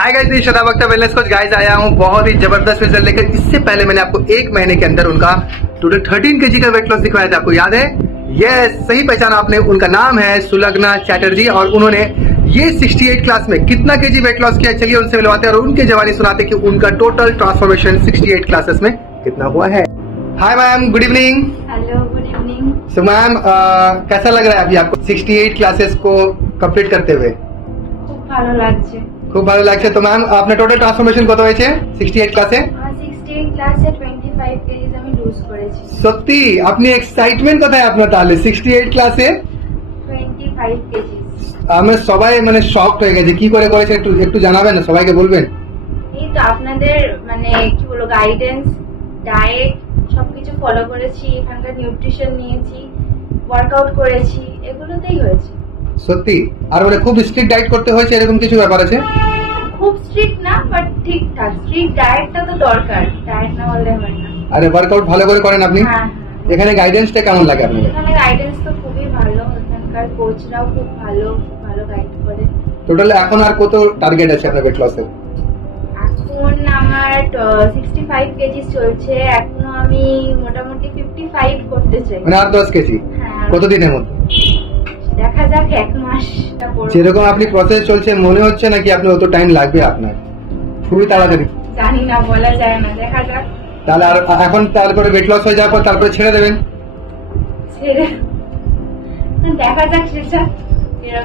Hi guys, ये Shadab Akhtar wellness coach guys आया हूँ बहुत ही जबरदस्त रिजल्ट लेकर। इससे पहले मैंने आपको एक महीने के अंदर उनका टोटल 13 kg का वेट लॉस दिखवाया था, आपको याद है? यस, सही पहचाना आपने। उनका नाम है सुलग्ना चैटर्जी और उन्होंने ये 68 क्लास में कितना केजी वेट लॉस किया, चलिए उनसे मिलवाते हैं और उनके जवानी सुनाते कि उनका टोटल ट्रांसफॉर्मेशन 68 क्लासेस में कितना हुआ है। Hi ma'am, good evening. Hello, good evening. So ma'am, कैसा लग रहा है अभी आपको 68 क्लासेस को कंप्लीट करते हुए? খুব ভালো লাগছে। খুব ভালো লাগছে। তো ম্যাম, আপনার টোটাল ট্রান্সফরমেশন কত হয়েছে 68 ক্লাসে? 68 ক্লাসে 25 কেজি আমি লুজ করেছি। সত্যি? আপনি এক্সাইটমেন্ট কোথায় আপনার তাহলে 68 ক্লাসে 25 কেজি? আমরা সবাই মানে শকড হয়ে গেছে, কি করে করেছে একটু জানাবেন না, সবাইকে বলবেন? এই তো আপনাদের মানে কি বলো গাইডেন্স, ডায়েট সবকিছু ফলো করেছি, এখানকার নিউট্রিশন নিয়েছি, ওয়ার্কআউট করেছি, এগুলোতেই হয়েছে। সত্যি? আর মানে খুব স্ট্রিক্ট ডায়েট করতে হয়েছে এরকম কিছু ব্যাপার আছে? খুব স্ট্রিক্ট না, বাট ঠিকঠাক। স্ট্রিক্ট ডায়েটটা তো দরকার, ডায়েট না হলে হয় না। আরে ওয়ার্কআউট ভালো করে করেন আপনি? হ্যাঁ। এখানে গাইডেন্সটা কেমন লাগে আপনার? এখানে গাইডেন্স তো খুবই ভালো, এখানকার কোচরাও খুব ভালো গাইড করে। টোটাল এখন আর কত টার্গেট আছে আপনার ওয়েট লসের? এখন আমার 65 কেজি চলছে, এখনো আমি মোটামুটি 55 করতে চাই। মানে আর 10 কেজি? হ্যাঁ। কতদিনের মধ্যে? দেখা যাক, এক মাসটা পরে। যেরকম আপনি প্রসেস চলছে মনে হচ্ছে নাকি আপনি অত টাইম লাগবে আপনার? খুবই তাড়াতাড়ি। জানি না, বলা যায় না, দেখা যাক। তাহলে আর এখন তারপরে ওয়েট লস হয়ে যাওয়ার পর তারপরে ছেড়ে দেবেন? ছেড়ে দেখা যাক সেটা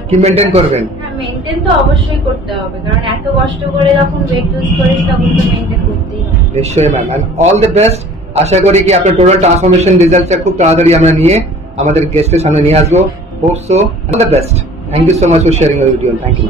কি মেনটেন করবেন? হ্যাঁ, মেনটেন তো অবশ্যই করতে হবে, কারণ এত কষ্ট করে যখন ওয়েট লুজ করিস তখন তো মেনটেন করতেই হবে। নিশ্চয়ই ma'am, and all the best. আশা করি কি আপনার টোটাল ট্রান্সফরমেশন রেজাল্টটা খুব তাড়াতাড়ি আমরা নিয়ে আমাদের গেস্টের সামনে নিয়ে আসবো। Hope so. All the best. Thank you so much for sharing your video. Thank you.